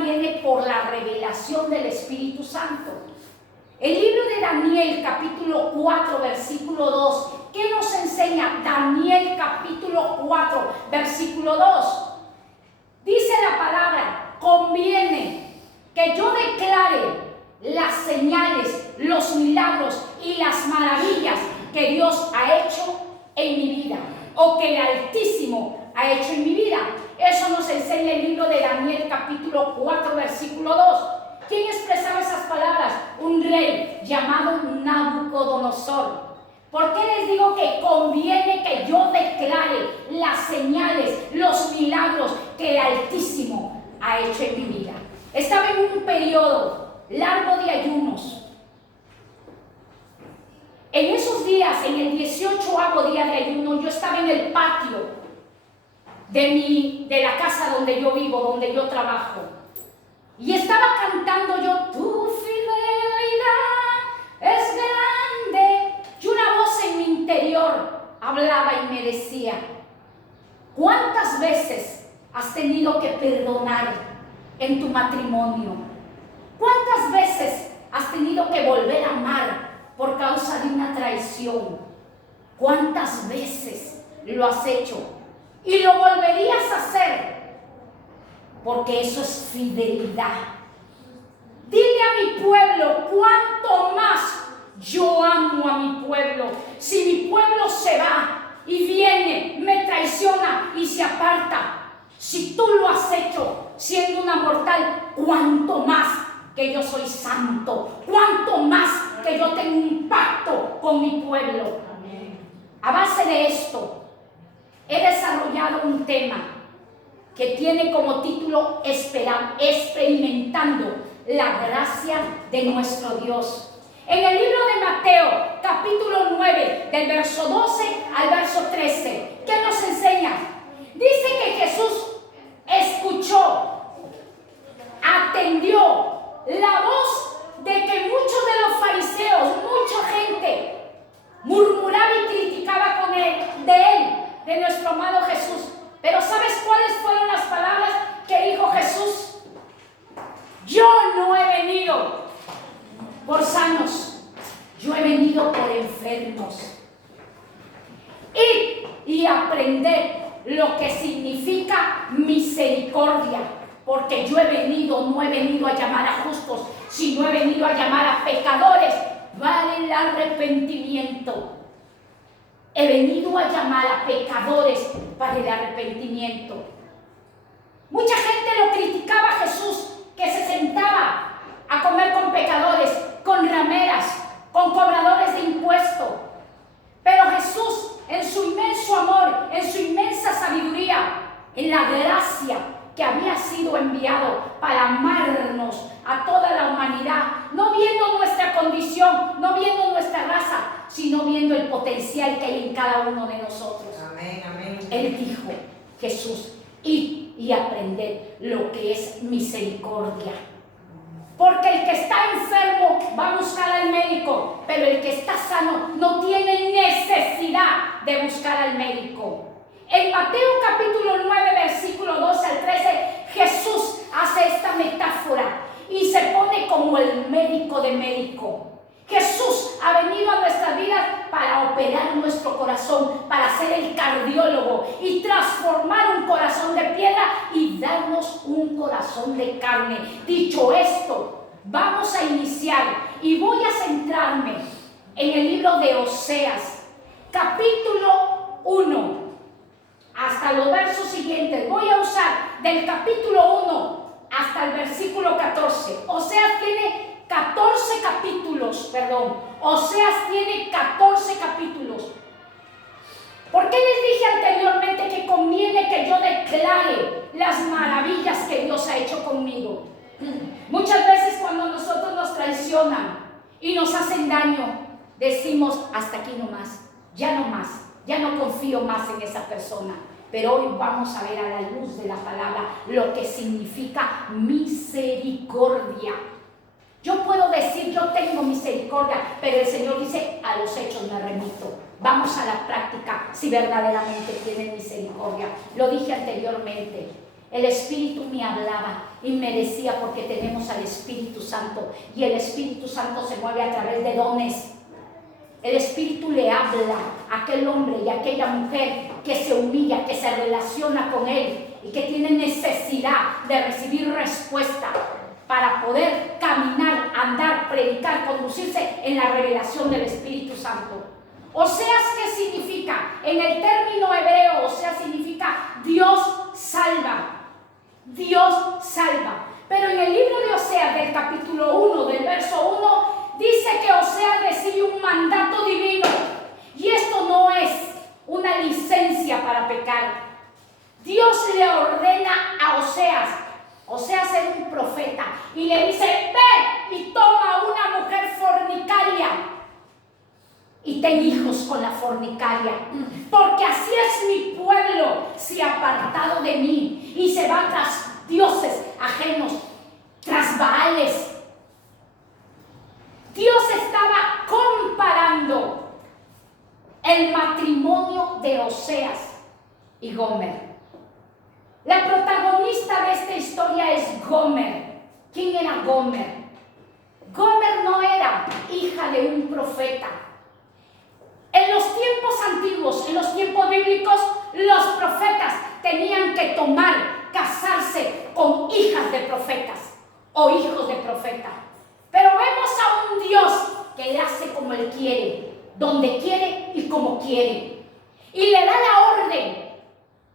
viene por la revelación del Espíritu Santo. El libro de Daniel, capítulo 4, versículo 2. ¿Qué nos enseña Daniel, capítulo 4, versículo 2? Dice la palabra: conviene que yo declare las señales, los milagros y las maravillas que Dios ha hecho en mi vida, o que el Altísimo ha hecho en mi vida. Eso nos enseña el libro de Daniel, capítulo 4, versículo 2. ¿Quién expresaba esas palabras? Un rey llamado Nabucodonosor. ¿Por qué les digo que conviene que yo declare las señales, los milagros que el Altísimo ha hecho en mi vida? Estaba en un periodo largo de ayunos. En esos días, en el 18º día de ayuno, yo estaba en el patio de la casa donde yo vivo, donde yo trabajo. Y estaba cantando yo: tu fidelidad es grande. Y una voz en mi interior hablaba y me decía: ¿cuántas veces has tenido que perdonar en tu matrimonio? ¿Cuántas veces has tenido que volver a amar por causa de una traición? ¿Cuántas veces lo has hecho? Y lo volverías a hacer, porque eso es fidelidad. Dile a mi pueblo cuánto más yo amo a mi pueblo. Si mi pueblo se va y viene, me traiciona y se aparta, si tú lo has hecho siendo una mortal, cuánto más que yo soy santo, cuánto más que yo tengo un pacto con mi pueblo. A base de esto he desarrollado un tema que tiene como título Experimentando la gracia de nuestro Dios. En el libro de Mateo, capítulo 9, del verso 12 al verso 13, ¿qué nos enseña? Dice que Jesús escuchó, atendió la voz de que muchos de los fariseos, mucha gente, murmuraba y criticaba de nuestro amado Jesús. Pero ¿sabes cuáles fueron las palabras que dijo Jesús? Yo no he venido por sanos, yo he venido por enfermos. Y aprender lo que significa misericordia, porque yo no he venido a llamar a justos, sino he venido a llamar a pecadores para el arrepentimiento. He venido a llamar a pecadores para el arrepentimiento. Mucha gente lo criticaba a Jesús, que se sentaba a comer con pecadores, con rameras, con cobradores de impuestos. Pero Jesús, en su inmenso amor, en su inmensa sabiduría, en la gracia que había sido enviado para amarnos a toda la humanidad, no viendo nuestra condición, no viendo nuestra raza, sino viendo el potencial que hay en cada uno de nosotros. Amén, amén. Él dijo, Jesús, id y aprended lo que es misericordia. Porque el que está enfermo va a buscar al médico, pero el que está sano no tiene necesidad de buscar al médico. En Mateo capítulo 9, versículo 12 al 13, Jesús hace esta metáfora y se pone como el médico de médico. Jesús ha venido a nuestras vidas para operar nuestro corazón, para ser el cardiólogo y transformar un corazón de piedra y darnos un corazón de carne. Dicho esto, vamos a iniciar y voy a centrarme en el libro de Oseas, capítulo 1, hasta los versos siguientes. Voy a usar del capítulo 1 hasta el versículo 14. Oseas tiene 14 capítulos, Oseas tiene 14 capítulos. ¿Por qué les dije anteriormente que conviene que yo declare las maravillas que Dios ha hecho conmigo? Muchas veces cuando nosotros nos traicionan y nos hacen daño, decimos hasta aquí nomás, ya no más, ya no confío más en esa persona. Pero hoy vamos a ver a la luz de la palabra lo que significa misericordia. Yo puedo decir, yo tengo misericordia, pero el Señor dice, a los hechos me remito. Vamos a la práctica si verdaderamente tienen misericordia. Lo dije anteriormente, el Espíritu me hablaba inmerecía, porque tenemos al Espíritu Santo y el Espíritu Santo se mueve a través de dones. El Espíritu le habla a aquel hombre y a aquella mujer que se humilla, que se relaciona con Él y que tiene necesidad de recibir respuesta para poder caminar, andar, predicar, conducirse en la revelación del Espíritu Santo. Oseas, ¿qué significa? En el término hebreo, Oseas significa Dios salva. Dios salva. Pero en el libro de Oseas, del capítulo 1, del verso 1, dice que Oseas recibe un mandato divino. Y esto no es una licencia para pecar. Dios le ordena a Oseas era un profeta, y le dice: ve y toma una mujer fornicaria y ten hijos con la fornicaria, porque así es mi pueblo, se ha apartado de mí y se va tras dioses ajenos, tras Baales. Dios estaba comparando el matrimonio de Oseas y Gomer. La protagonista de esta historia es Gomer. ¿Quién era Gomer? Gomer no era hija de un profeta. En los tiempos antiguos, en los tiempos bíblicos, los profetas tenían que casarse con hijas de profetas o hijos de profetas. Pero vemos a un Dios que le hace como Él quiere, donde quiere y como quiere. Y le da la orden.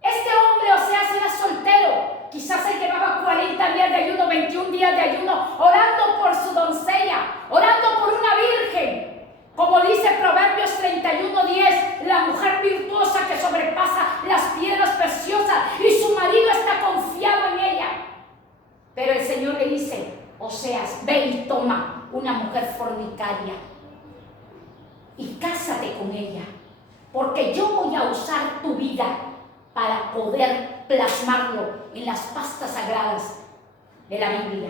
Este hombre, Oseas, era soltero. Quizás él llevaba 40 días de ayuno, 21 días de ayuno, orando por su doncella, orando por una virgen. Como dice Proverbios 31:10, la mujer virtuosa que sobrepasa las piedras preciosas, y su marido está confiado en ella. Pero el Señor le dice: Oseas, ve y toma una mujer fornicaria y cásate con ella, porque yo voy a usar tu vida para poder plasmarlo en las pastas sagradas de la Biblia.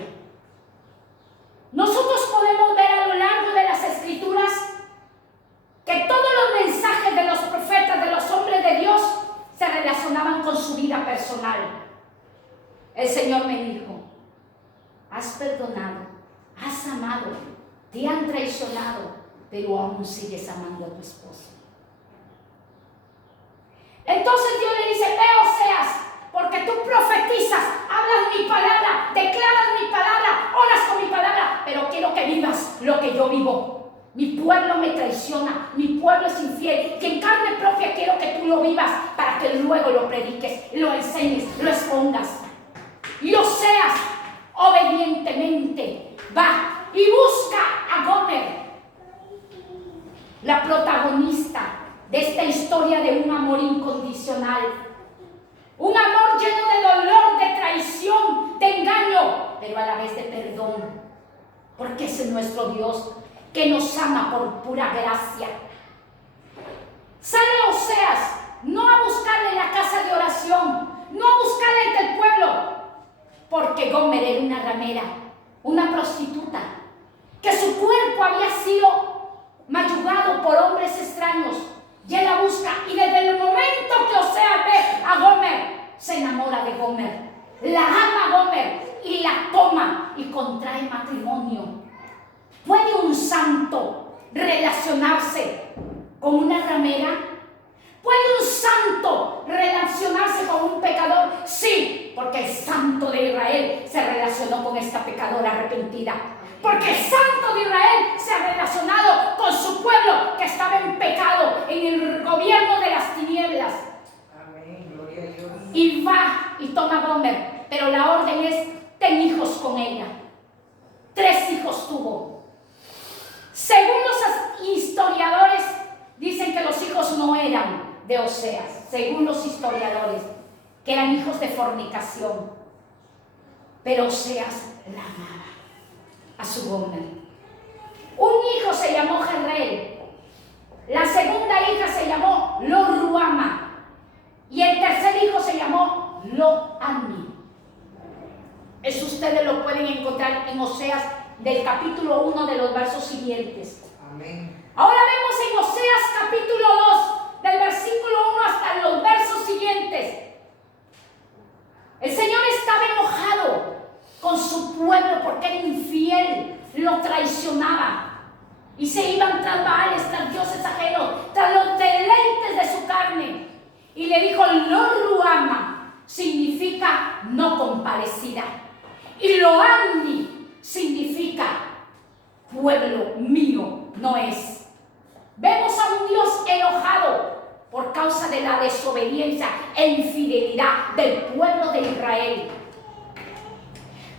Nosotros podemos ver a lo largo de las Escrituras que todos los mensajes de los profetas, de los hombres de Dios, se relacionaban con su vida personal. El Señor me dijo: has perdonado, has amado, te han traicionado, pero aún sigues amando a tu esposo. Entonces Dios le dice: ve, Oseas, porque tú profetizas, hablas mi palabra, declaras mi palabra, oras con mi palabra, pero quiero que vivas lo que yo vivo. Mi pueblo me traiciona, mi pueblo es infiel, y en carne propia quiero que tú lo vivas para que luego lo prediques, lo enseñes, lo expongas. Y Oseas obedientemente va y busca a Gomer, la protagonista de esta historia de un amor incondicional, un amor lleno de dolor, de traición, de engaño, pero a la vez de perdón, porque ese es nuestro Dios, que nos ama por pura gracia. Sale Oseas no a buscarle en la casa de oración, no a buscarle entre el pueblo, porque Gomer era una ramera, una prostituta, que su cuerpo había sido mayugado por hombres extraños. Y él la busca, y desde el momento que Oseas ve a Gomer, se enamora de Gomer, la ama a Gomer y la toma y contrae matrimonio. ¿Puede un santo relacionarse con una ramera? ¿Puede un santo relacionarse con un pecador? Sí, porque el santo de Israel se relacionó con esta pecadora arrepentida. Porque el santo de Israel se ha relacionado con su pueblo que estaba en pecado, en el gobierno de las tinieblas. Amén, gloria a Dios. Y va y toma a Gomer, pero la orden es: ten hijos con ella. 3 hijos tuvo. Según los historiadores, dicen que los hijos no eran de Oseas, según los historiadores, que eran hijos de fornicación. Pero Oseas la amaba a su Gomer. Un hijo se llamó Jezreel, la segunda hija se llamó Lo-Ruama y el tercer hijo se llamó Lo-Ami. Eso ustedes lo pueden encontrar en Oseas del capítulo 1 de los versos siguientes. Amén. Ahora vemos en Oseas capítulo 2 del versículo 1 hasta los versos siguientes. El Señor estaba enojado traicionaba y se iban tras Baales, tras dioses ajenos, tras los deleites de su carne. Y le dijo, Lo Ruama significa no comparecida. Y Lo Amni significa pueblo mío no es. Vemos a un Dios enojado por causa de la desobediencia e infidelidad del pueblo de Israel.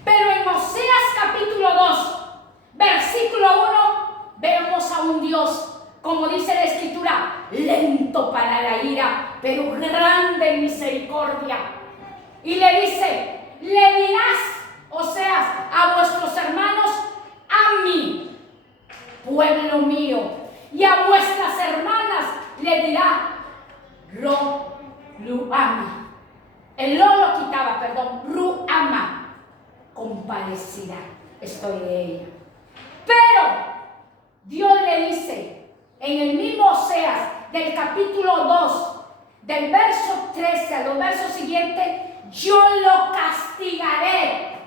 Pero en Oseas capítulo 2, versículo 1, vemos a un Dios, como dice la Escritura, lento para la ira, pero grande en misericordia. Y le dice, le dirás, Oseas, a vuestros hermanos, a mí, pueblo mío, y a vuestras hermanas le dirá, Ruama. El lo quitaba, perdón, Ruama, compadecida estoy de ella. Pero Dios le dice en el mismo Oseas del capítulo 2, del verso 13 a los versos siguientes, yo lo castigaré,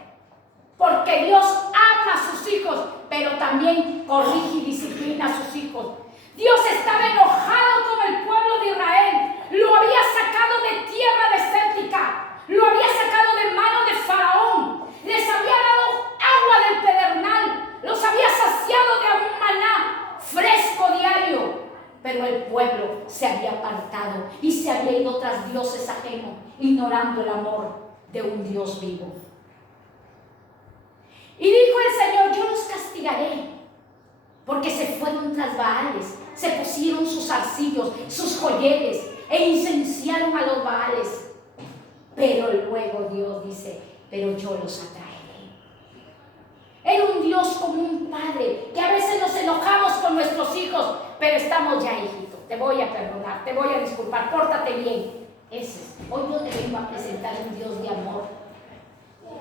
porque Dios ama a sus hijos, pero también corrige y disciplina a sus hijos. Dios estaba enojado con el pueblo de Israel, lo había sacado de tierra desértica, lo había sacado de mano de Faraón, les había dado agua del pedernal, los había saciado de un maná fresco diario, pero el pueblo se había apartado y se había ido tras dioses ajenos, ignorando el amor de un Dios vivo. Y dijo el Señor, yo los castigaré, porque se fueron tras Baales, se pusieron sus arcillos, sus joyeles, e incenciaron a los Baales. Pero luego Dios dice, pero yo los atraeré. Era un Dios como un padre, que a veces nos enojamos con nuestros hijos, pero estamos ya, hijito, te voy a perdonar, te voy a disculpar, pórtate bien. Ese es. Hoy yo te vengo a presentar un Dios de amor,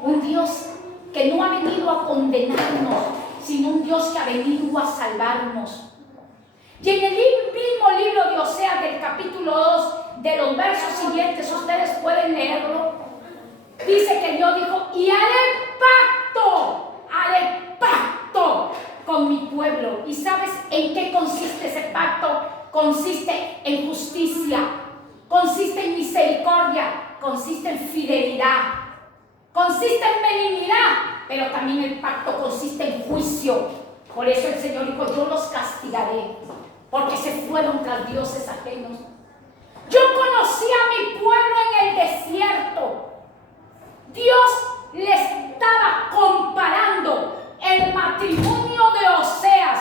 un Dios que no ha venido a condenarnos, sino un Dios que ha venido a salvarnos. Y en el mismo libro de Oseas del capítulo 2, de los versos siguientes, ustedes pueden leerlo, dice que Dios dijo, y haré pacto con mi pueblo. ¿Y sabes en qué consiste ese pacto? Consiste en justicia, consiste en misericordia, consiste en fidelidad, consiste en benignidad, pero también el pacto consiste en juicio. Por eso el Señor dijo, yo los castigaré, porque se fueron tras dioses ajenos. Yo conocí a mi pueblo en el desierto. Dios le estaba comparando el matrimonio de Oseas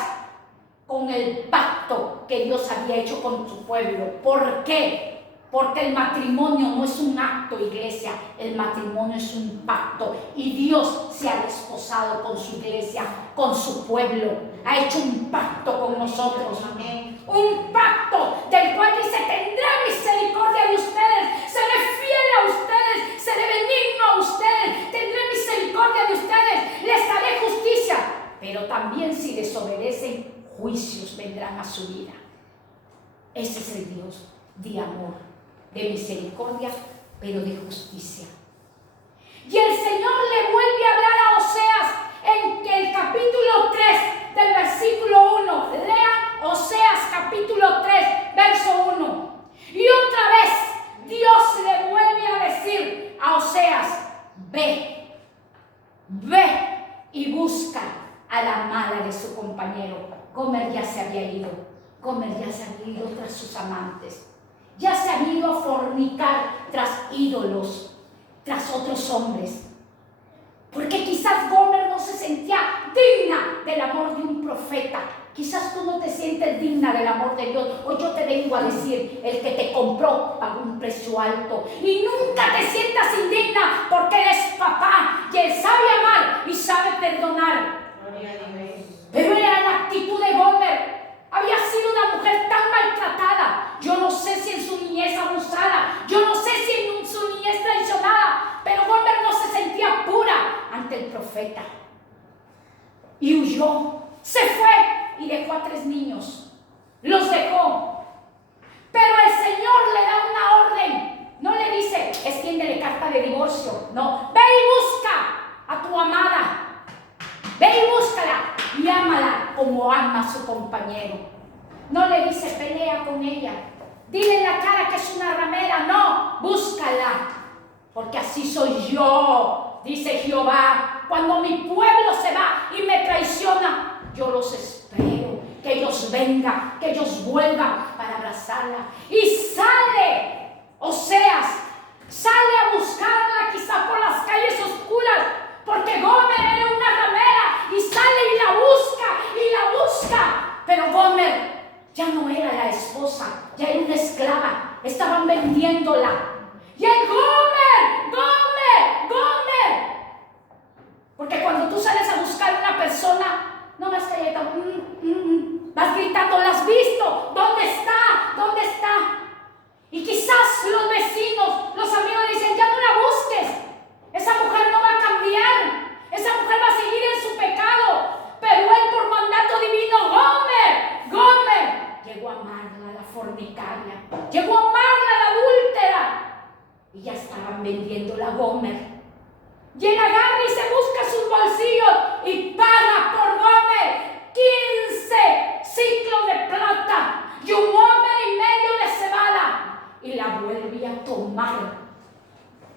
con el pacto que Dios había hecho con su pueblo. ¿Por qué? Porque el matrimonio no es un acto, iglesia, el matrimonio es un pacto. Y Dios se ha desposado con su iglesia, con su pueblo. Ha hecho un pacto con nosotros. Amén. Un pacto del cual dice, tendré misericordia de ustedes, seré fiel a ustedes, seré benigno a ustedes, tendré misericordia de ustedes, les daré justicia. Pero también si desobedecen, juicios vendrán a su vida. Ese es el Dios de amor, de misericordia, pero de justicia. Y el Señor le vuelve a hablar a Oseas en el capítulo 3 del versículo 1. Lean Oseas capítulo 3, verso 1. Y otra vez Dios le vuelve a decir a Oseas, ve y busca a la amada de su compañero. Gomer ya se había ido. Gomer ya se había ido tras sus amantes. Ya se había ido a fornicar tras ídolos, tras otros hombres. Porque quizás Gomer no se sentía digna del amor de un profeta. Quizás tú no te sientes digna del amor de Dios. Hoy yo te vengo a decir, el que te compró pagó un precio alto. Y nunca te sientas indigna porque eres papá y Él sabe amar y sabe perdonar. Pero era la actitud de Gomer. Había sido una mujer tan maltratada. Yo no sé si en su niñez abusada, yo no sé si en su niñez traicionada, pero Gomer no se sentía pura ante el profeta. Y huyó, se fue y dejó a 3 niños. Los dejó. Pero el Señor le da una orden. No le dice, extiéndele carta de divorcio. No, ve y busca a tu amada. Ve y búscala y ámala. ama a su compañero. No le dice pelea con ella. Dile en la cara que es una ramera. No, búscala. Porque así soy yo, dice Jehová. Cuando mi pueblo se va y me traiciona, yo los espero, que ellos vengan, que ellos vuelvan para abrazarla. Y sale Oseas, sale a buscarla quizá por las calles oscuras, porque Gomer era una ramera, y sale y la busca. Pero Gomer ya no era la esposa, ya era una esclava, estaban vendiéndola. Y el Gomer. Porque cuando tú sales a buscar a una persona, no vas callando, vas gritando, ¿la has visto? ¿Dónde está? Y quizás los vecinos, los amigos dicen, ya no la busques. Esa mujer no va a cambiar. Esa mujer va a seguir en su pecado. Pero él por mandato divino, Gomer, llegó a amarla, la fornicaria. Llegó a amarla, la adúltera. Y ya estaban vendiendo la Gomer. Y él agarra y se busca sus bolsillos y paga por Gomer 15 ciclos de plata y 1 hombre y medio de cebada. Y la vuelve a tomar.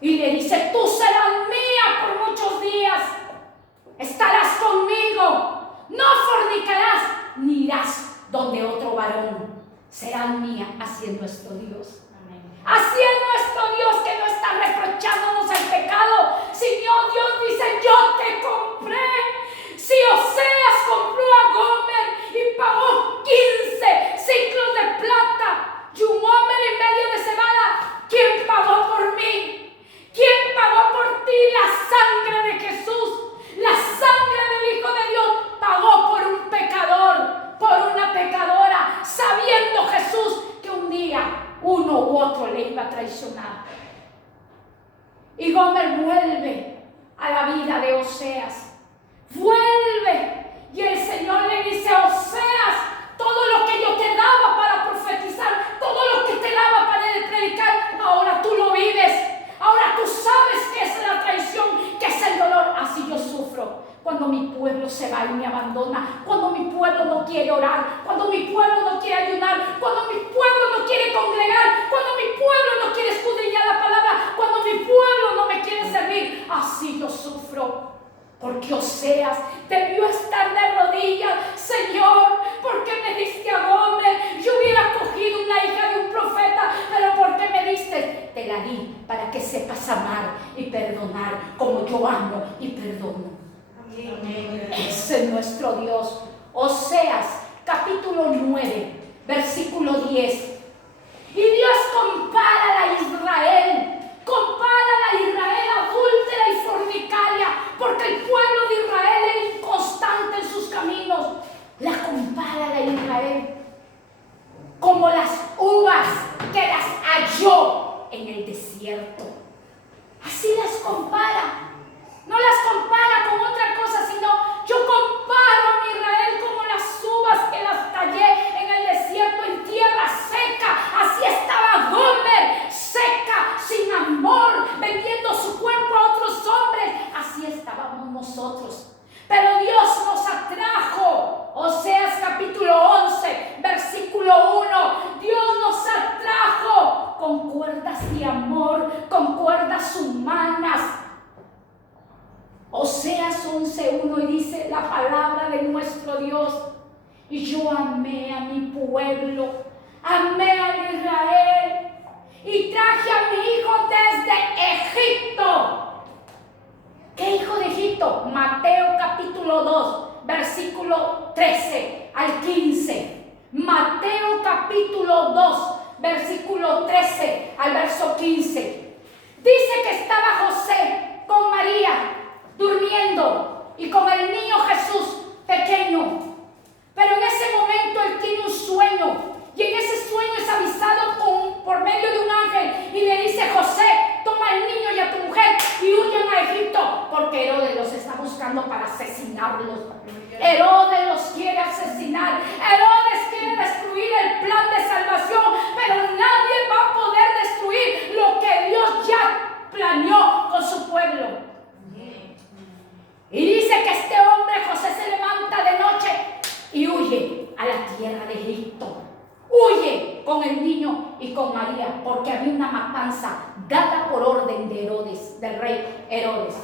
Y le dice, tú serás mía por muchos días. Estarás conmigo. No fornicarás ni irás donde otro varón. Serás mía. Así es nuestro Dios. Así es nuestro Dios, que no está reprochándonos el pecado, sino Dios dice, yo te compré. Si Oseas compró a Gomer y pagó 15 ciclos de plata y 1 hombre y medio de cebada, ¿quién pagó por mí? ¿Quién pagó por ti? La sangre de Jesús, la sangre del Hijo de Dios pagó por un pecador, por una pecadora, sabiendo Jesús que un día uno u otro le iba a traicionar. Y Gomer vuelve a la vida de Oseas. Vuelve. Y el Señor le dice, Oseas, todo lo que yo te daba para profetizar, todo lo que te daba para predicar, ahora tú lo vives. Ahora tú sabes qué es la traición, qué es el dolor. Así yo sufro. Cuando mi pueblo se va y me abandona, cuando mi pueblo no quiere orar, cuando mi pueblo no quiere ayunar, cuando mi pueblo no quiere congregar, cuando mi pueblo no quiere escudriñar la palabra, cuando mi pueblo no me quiere servir, así yo sufro. Porque Oseas debió estar de rodillas, Señor, ¿por qué me diste a Gomer? Yo hubiera cogido una hija de un profeta, pero ¿por qué me diste? Te la di para que sepas amar y perdonar como yo amo y perdono. Ese es nuestro Dios. Oseas, capítulo 9, versículo 10. Y Dios compara a Israel adúltera y fornicaria, porque el pueblo de Israel era inconstante en sus caminos. La compara a Israel como las uvas que las halló en el desierto. Así las compara. No las compara con otra cosa, sino yo comparo a mi Israel como las uvas que las tallé en el desierto, en tierra seca. Así estaba Gomer, seca, sin amor, vendiendo su cuerpo a otros hombres. Así estábamos nosotros. Pero Dios nos atrajo. Oseas capítulo 11, versículo 1. Dios nos atrajo con cuerdas de amor, con cuerdas humanas. Oseas 11:1 y dice la palabra de nuestro Dios: y yo amé a mi pueblo, amé a Israel y traje a mi hijo desde Egipto. ¿Qué hijo de Egipto? Mateo capítulo 2, versículo 13 al 15. Mateo capítulo 2, versículo 13 al verso 15. Dice que estaba José con María durmiendo y con el niño Jesús pequeño. Pero en ese momento él tiene un sueño, y en ese sueño es avisado por medio de un ángel y le dice: José, toma al niño y a tu mujer y huyan a Egipto, porque Herodes los está buscando para asesinarlos. Herodes los quiere asesinar. Herodes quiere destruir el plan de salvación, pero nadie va a poder destruir lo que Dios ya planeó con su pueblo. Y dice que este hombre, José, se levanta de noche y huye. y con María, porque había una matanza dada por orden de Herodes, del rey Herodes.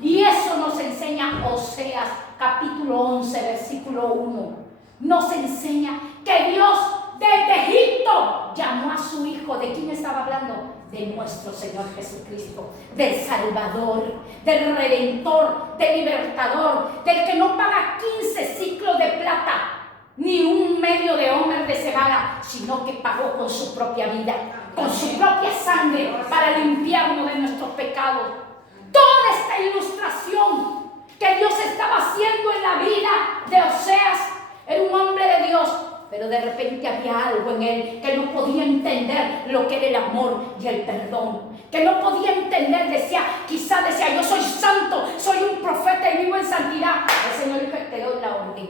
Y eso nos enseña Oseas capítulo 11, versículo 1. Nos enseña que Dios desde Egipto llamó a su hijo. ¿De quién estaba hablando? De nuestro Señor Jesucristo, del Salvador, del Redentor, del Libertador, del que no paga 15 ciclos de plata, ni un medio de homer de cebada, sino que pagó con su propia vida, con su propia sangre, para limpiarnos de nuestros pecados. Toda esta ilustración que Dios estaba haciendo en la vida de Oseas, era un hombre de Dios, pero de repente había algo en él que no podía entender lo que era el amor y el perdón, que no podía entender. Quizás decía, yo soy santo, soy un profeta y vivo en santidad. El Señor dijo, te doy la orden,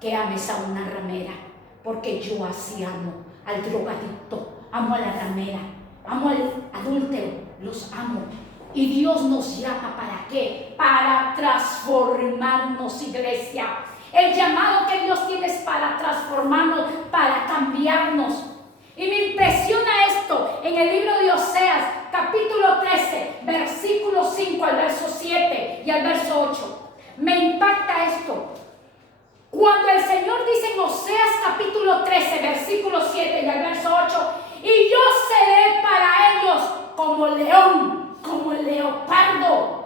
que ames a una ramera, porque yo así amo al drogadicto, amo a la ramera, amo al adúltero, los amo. Y Dios nos llama, ¿para qué? Para transformarnos, iglesia. El llamado que Dios tiene es para transformarnos, para cambiarnos. Y me impresiona esto en el libro de Oseas, capítulo 13, versículo 5 al verso 7 y al verso 8. Me impacta esto. Cuando el Señor dice en Oseas capítulo 13, versículo 7 y al verso 8, y yo seré para ellos como león, como el leopardo,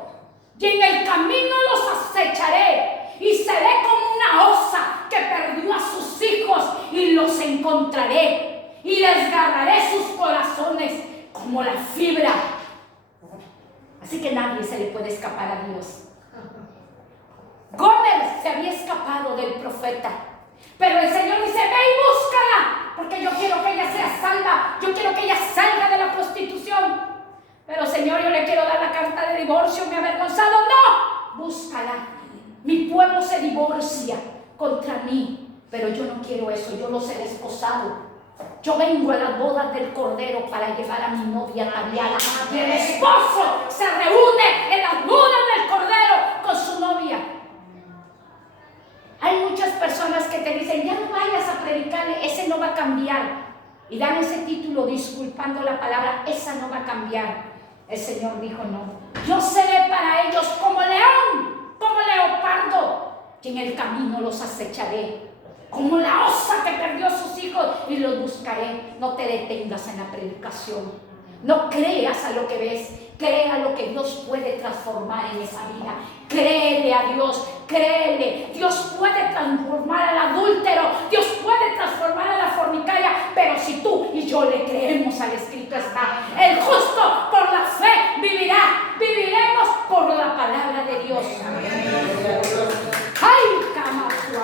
y en el camino los acecharé, y seré como una osa que perdió a sus hijos, y los encontraré, y desgarraré sus corazones como la fibra. Así que nadie se le puede escapar a Dios. Gomer se había escapado del profeta, pero el Señor dice, ve y búscala, porque yo quiero que ella sea salva, yo quiero que ella salga de la prostitución. Pero Señor, yo le quiero dar la carta de divorcio, me ha avergonzado. No, búscala. Mi pueblo se divorcia contra mí, pero yo no quiero eso, yo los he desposado. Yo vengo a las bodas del Cordero para llevar a mi novia ataviada. Y el esposo se reúne en las bodas del Cordero con su novia. Hay muchas personas que te dicen, ya no vayas a predicarle, ese no va a cambiar. Y dan ese título disculpando la palabra, esa no va a cambiar. El Señor dijo, no, yo seré para ellos como león, como leopardo, y en el camino los acecharé, como la osa que perdió a sus hijos, y los buscaré. No te detengas en la predicación, no creas a lo que ves, crea lo que Dios puede transformar en esa vida. Créele a Dios, créele. Dios puede transformar al adúltero, Dios puede transformar a la fornicaria, pero si tú y yo le creemos al Escrito está, el justo por la fe vivirá. Viviremos por la palabra de Dios. ¡Ay, Camasua!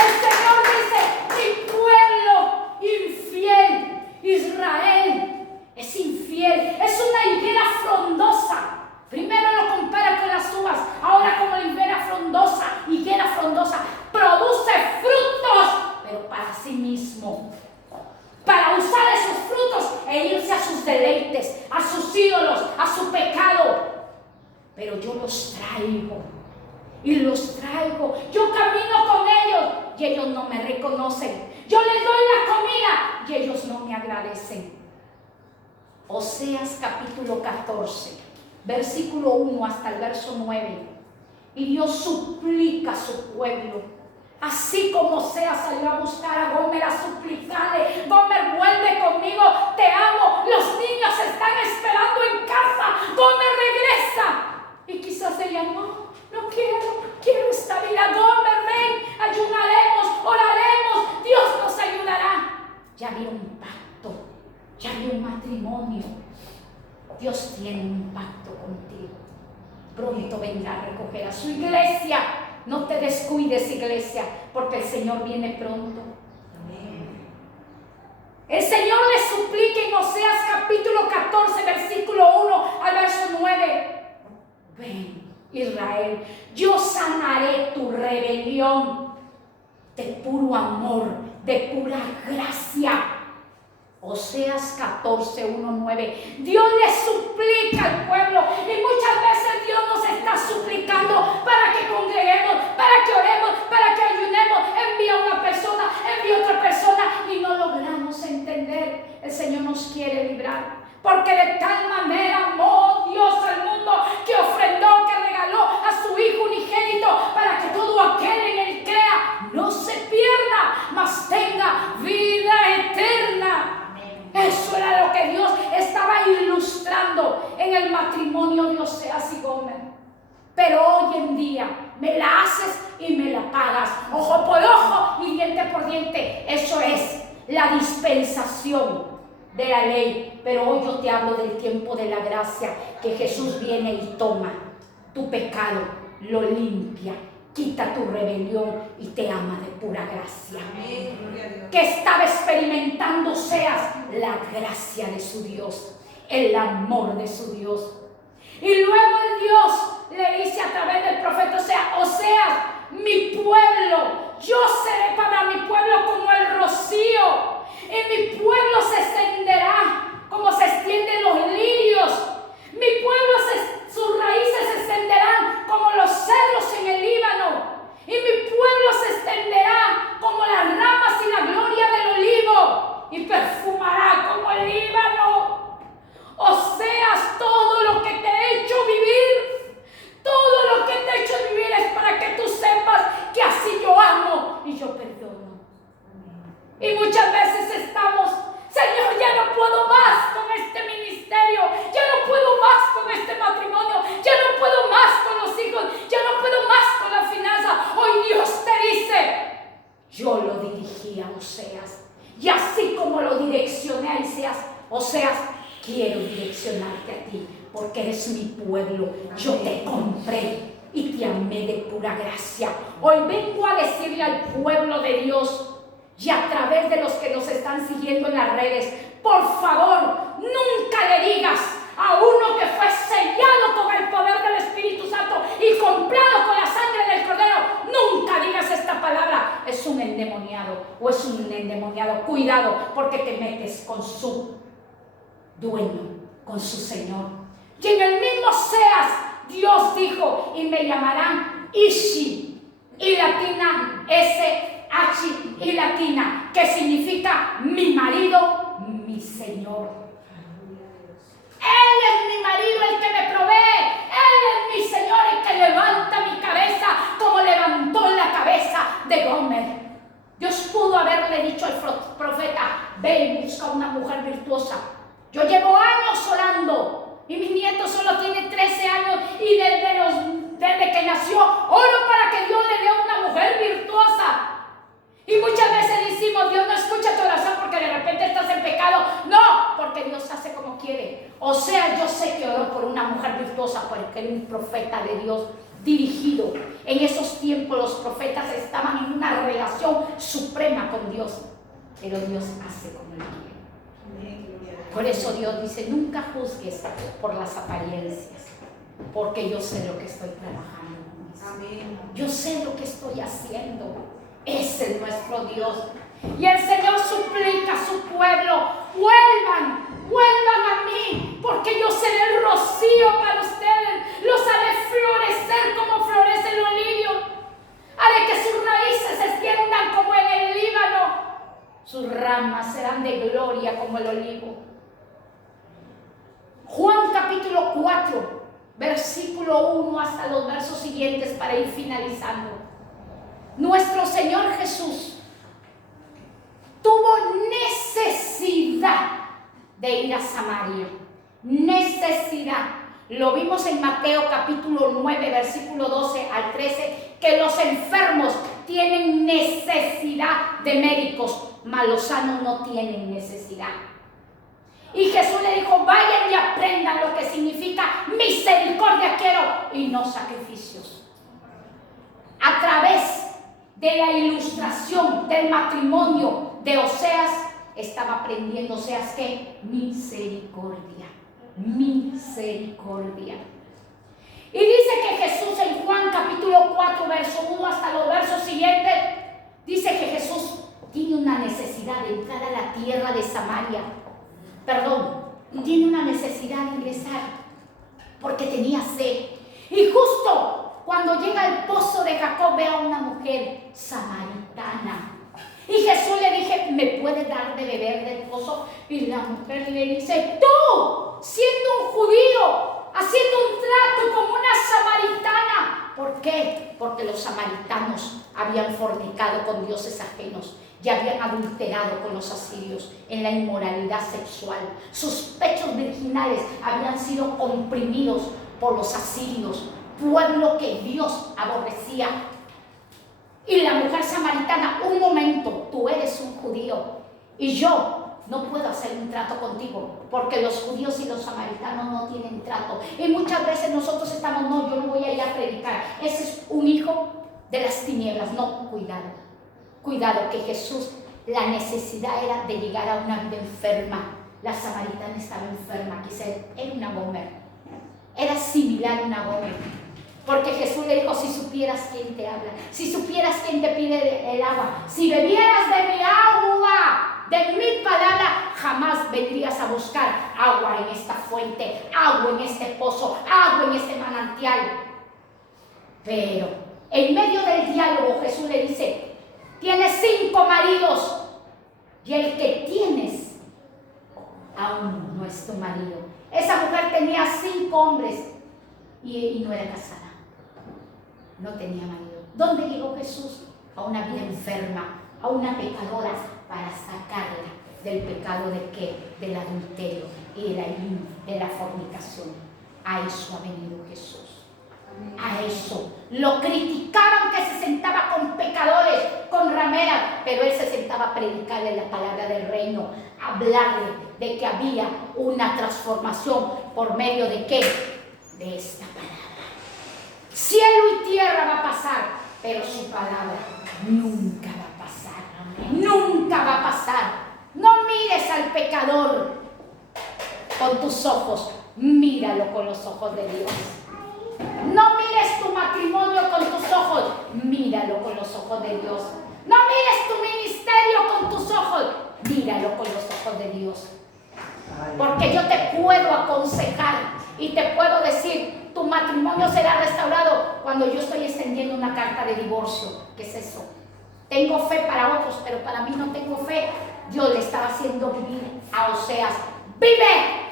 El Señor dice, mi pueblo infiel, Israel, es infiel, es una higuera frondosa. Primero lo compara con las uvas, ahora como la higuera frondosa, produce frutos, pero para sí mismo, para usar esos frutos e irse a sus deleites, a sus ídolos, a su pecado. Pero yo los traigo, y los traigo, yo camino con ellos, y ellos no me reconocen. Yo les doy la comida, y ellos no me agradecen. Oseas capítulo 14, versículo 1 hasta el verso 9. Y Dios suplica a su pueblo, así como Oseas salió a buscar a Gomer, a suplicarle, Gomer, vuelve conmigo, te amo, los niños están esperando en casa, Gomer, regresa. Y quizás ella, no quiero esta vida. Gomer, ven, ayunaremos, oraremos, Dios nos ayudará. Ya había un pacto, ya había un matrimonio. Dios tiene un pacto contigo. Pronto vendrá a recoger a su iglesia. No te descuides, iglesia, porque el Señor viene pronto. El Señor le suplica en Oseas capítulo 14, versículo 1 al verso 9. Ven, Israel, yo sanaré tu rebelión de puro amor, de pura gracia. Oseas 14, 1, 9. Dios le suplica al pueblo, y muchas veces Dios nos está suplicando para que congreguemos, para que oremos, para que ayunemos. Envía una persona, envía otra matrimonio de Oseas y Gomer. Pero hoy en día me la haces y me la pagas, ojo por ojo y diente por diente. Eso es la dispensación de la ley. Pero hoy yo te hablo del tiempo de la gracia, que Jesús viene y toma tu pecado, lo limpia, quita tu rebelión y te ama de pura gracia. Amén, gloria a Dios. Que estaba experimentando Oseas la gracia de su Dios, el amor de su Dios. Y luego el Dios le dice a través del profeta Oseas, mi pueblo, yo seré para mi pueblo como el rocío, y mi pueblo se extenderá como se extienden los lirios. Mi pueblo, sus raíces se extenderán como los cedros en el Líbano, y mi pueblo se extenderá como las ramas y la gloria del olivo, y perfumará como el Líbano. Oseas, todo lo que te he hecho vivir, todo lo que te he hecho vivir es para que tú sepas que así yo amo y yo perdono. Y muchas veces estamos, Señor, ya no puedo más con este ministerio, ya no puedo más con este matrimonio, ya no puedo más con los hijos, ya no puedo más con la finanza. Hoy Dios te dice, yo lo dirigí a Oseas, y así como lo direccioné a Oseas, quiero direccionarte a ti, porque eres mi pueblo. Yo te compré y te amé de pura gracia. Hoy vengo a decirle al pueblo de Dios, y a través de los que nos están siguiendo en las redes, por favor, nunca le digas a uno que fue sellado con el poder del Espíritu Santo y comprado con la sangre del Cordero, nunca digas esta palabra, es un endemoniado o es un endemoniado. Cuidado, porque te metes con su dueño, con su Señor. Y en el mismo Oseas, Dios dijo, y me llamarán Ishi, y latina S-H y latina, que significa mi marido, mi Señor. Él es mi marido, el que me provee. Él es mi Señor, el que levanta mi cabeza como levantó la cabeza de Gomer. Dios pudo haberle dicho al profeta, ve y busca una mujer virtuosa. Yo llevo años orando y mi nieto solo tiene 13 años y desde que nació oro para que Dios le dé una mujer virtuosa. Y muchas veces decimos, Dios no escucha tu oración porque de repente estás en pecado. No, porque Dios hace como quiere. O sea, yo sé que oró por una mujer virtuosa porque era un profeta de Dios dirigido. En esos tiempos los profetas estaban en una relación suprema con Dios. Pero Dios hace como Él quiere. Por eso Dios dice, nunca juzgues por las apariencias, porque yo sé lo que estoy trabajando. Amén. Yo sé lo que estoy haciendo. Ese es nuestro Dios. Y el Señor suplica a su pueblo, vuelvan a mí, porque yo seré el rocío para ustedes. Los haré florecer como florece el olivo. Haré que sus raíces se extiendan como en el Líbano. Sus ramas serán de gloria como el olivo. Juan capítulo 4, versículo 1 hasta los versos siguientes para ir finalizando. Nuestro Señor Jesús tuvo necesidad de ir a Samaria. Necesidad. Lo vimos en Mateo capítulo 9, versículo 12 al 13, que los enfermos tienen necesidad de médicos, mas los sanos no tienen necesidad. Y Jesús le dijo, vayan y aprendan lo que significa misericordia quiero y no sacrificios. A través de la ilustración del matrimonio de Oseas, estaba aprendiendo Oseas que misericordia, misericordia. Y dice que Jesús en Juan capítulo 4, verso 1 hasta los versos siguientes, dice que Jesús tiene una necesidad de entrar a la tierra de Samaria. Tiene una necesidad de ingresar porque tenía sed. Y justo cuando llega al pozo de Jacob, ve a una mujer samaritana. Y Jesús le dice, ¿me puedes dar de beber del pozo? Y la mujer le dice, tú, siendo un judío, haciendo un trato con una samaritana. ¿Por qué? Porque los samaritanos habían fornicado con dioses ajenos y habían adulterado con los asirios en la inmoralidad sexual. Sus pechos virginales habían sido comprimidos por los asirios, pueblo que Dios aborrecía. Y la mujer samaritana, un momento, tú eres un judío y yo no puedo hacer un trato contigo, porque los judíos y los samaritanos no tienen trato. Y muchas veces nosotros estamos, no, yo no voy a ir a predicar. Ese es un hijo de las tinieblas. No, cuidado, cuidado, que Jesús, la necesidad era de llegar a una vida enferma. La samaritana estaba enferma, quizá era una Gomer, era similar a una Gomer. Porque Jesús le dijo, si supieras quién te habla, si supieras quién te pide el agua, si bebieras de mi agua, de mi palabra, jamás vendrías a buscar agua en esta fuente, agua en este pozo, agua en este manantial. Pero en medio del diálogo Jesús le dice, tienes 5 maridos y el que tienes aún no es tu marido. Esa mujer tenía 5 hombres y no era casada. No tenía marido. ¿Dónde llegó Jesús? A una vida enferma, a una pecadora, para sacarla del pecado de qué? Del adulterio y de la fornicación. A eso ha venido Jesús. A eso. Lo criticaban que se sentaba con pecadores, con rameras, pero él se sentaba a predicarle la palabra del reino, a hablarle de que había una transformación por medio de qué? De esta palabra. Cielo y tierra va a pasar, pero su palabra nunca va a pasar. Nunca va a pasar. No mires al pecador con tus ojos, míralo con los ojos de Dios. No mires tu matrimonio con tus ojos, míralo con los ojos de Dios. No mires tu ministerio con tus ojos, míralo con los ojos de Dios. Porque yo te puedo aconsejar y te puedo decir, tu matrimonio será restaurado cuando yo estoy extendiendo una carta de divorcio. ¿Qué es eso? Tengo fe para otros, pero para mí no tengo fe. Dios le estaba haciendo vivir a Oseas. ¡Vive!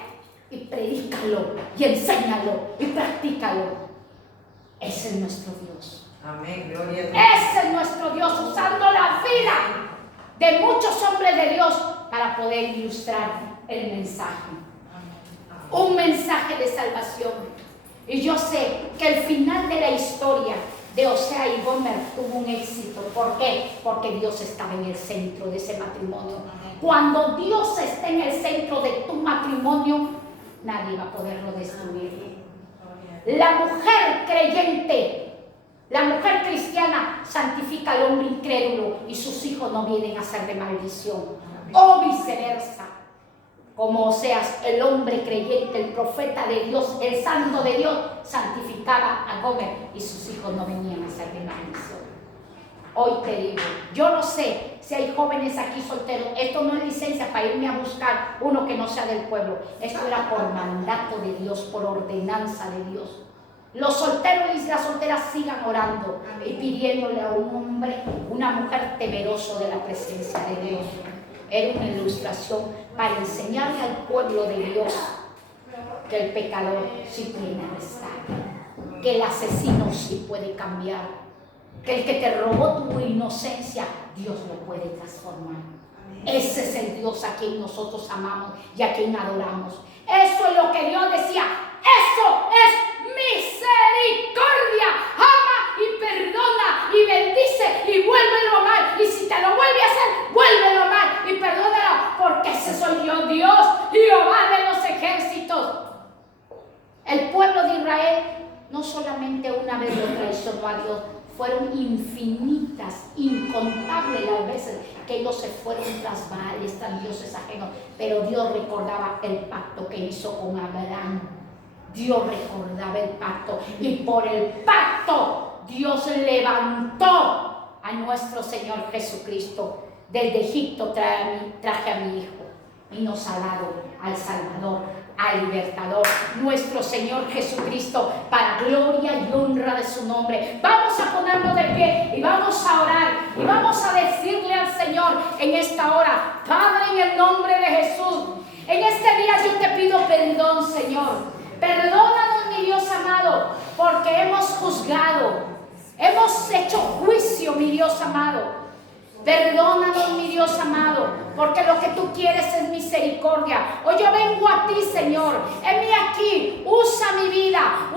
Y predícalo, y enséñalo, y practícalo. Ese es nuestro Dios. Amén, gloria a Dios. Ese es nuestro Dios, usando la vida de muchos hombres de Dios para poder ilustrar el mensaje. Un mensaje de salvación. Y yo sé que el final de la historia de Oseas y Gomer tuvo un éxito. ¿Por qué? Porque Dios estaba en el centro de ese matrimonio. Cuando Dios está en el centro de tu matrimonio, nadie va a poderlo destruir. La mujer creyente, la mujer cristiana santifica al hombre incrédulo y sus hijos no vienen a ser de maldición. O viceversa. Como Oseas, el hombre creyente, el profeta de Dios, el santo de Dios, santificaba a Gomer y sus hijos no venían a ser de maldición. Hoy te digo, yo no sé si hay jóvenes aquí solteros, esto no es licencia para irme a buscar uno que no sea del pueblo, esto era por mandato de Dios, por ordenanza de Dios. Los solteros y las solteras sigan orando y pidiéndole a un hombre, una mujer temeroso de la presencia de Dios. Era una ilustración para enseñarle al pueblo de Dios que el pecador sí tiene rescate, que el asesino sí puede cambiar, que el que te robó tu inocencia, Dios lo puede transformar. Ese es el Dios a quien nosotros amamos y a quien adoramos. Eso es lo que Dios decía. Eso es misericordia. Ama y perdona y bendice y vuélvelo a amar. Y si te lo vuelve a hacer, vuélvelo a amar y perdónalo, porque ese soy yo, Dios, Jehová de los ejércitos. El pueblo de Israel no solamente una vez lo traicionó a Dios, fueron infinitas, incontables las veces que ellos se fueron tras Baales, tras dioses ajenos, pero Dios recordaba el pacto que hizo con Abraham. Dios recordaba el pacto y por el pacto Dios levantó a nuestro Señor Jesucristo. Desde Egipto traje a mi Hijo y nos ha dado al Salvador, al Libertador, nuestro Señor Jesucristo, para gloria y honra de su nombre. Vamos a ponernos de pie y vamos a orar y vamos a decirle al Señor en esta hora: Padre, en el nombre de Jesús, en este día yo te pido perdón, Señor. Perdónanos, mi Dios amado, porque hemos juzgado, hemos hecho juicio, mi Dios amado. Perdónanos, mi Dios amado, porque lo que tú quieres es misericordia. Hoy yo vengo a ti, Señor. Heme aquí, usa mi vida,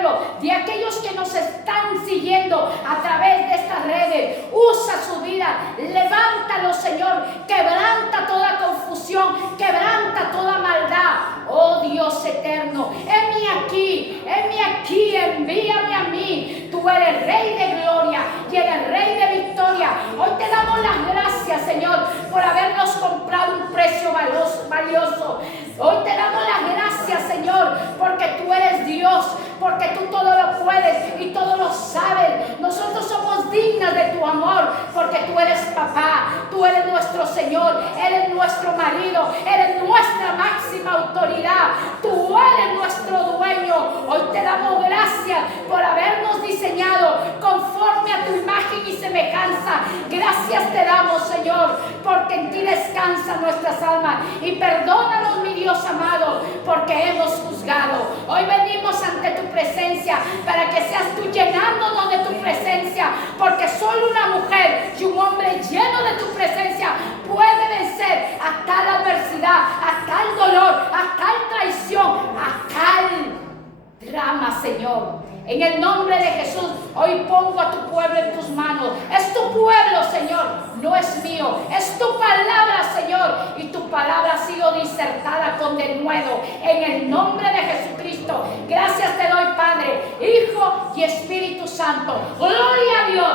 pueblo, de aquellos que nos están siguiendo a través de estas redes. Usa su vida, levántalo, Señor, quebranta toda confusión, quebranta toda maldad. Oh Dios eterno, heme aquí, envíame a mí. Tú eres Rey de gloria y eres Rey de victoria. Hoy te damos las gracias, Señor, por habernos comprado un precio valioso. Hoy te damos las gracias, Señor, porque tú eres Dios, porque tú todo lo puedes y todo lo sabes. Nosotros somos dignas de tu amor, porque tú eres papá, tú eres nuestro Señor, eres nuestro marido, eres nuestra máxima autoridad, tú eres nuestro dueño. Hoy te damos gracias por habernos diseñado conforme a tu imagen y semejanza. Gracias te damos, Señor, porque en ti descansan nuestras almas. Y perdónanos, mi Dios amado, porque hemos juzgado. Hoy venimos ante tu presencia para que seas tú llenándonos de tu presencia, porque solo una mujer y un hombre lleno de tu presencia puede vencer a tal adversidad, a tal dolor, a tal traición, a tal drama, Señor. En el nombre de Jesús, hoy pongo a tu pueblo en tus manos. Es tu pueblo, Señor, no es mío. Es tu palabra, Señor, y tu palabra ha sido disertada con denuedo. En el nombre de Jesucristo, gracias te doy, Padre, Hijo y Espíritu Santo. Gloria a Dios.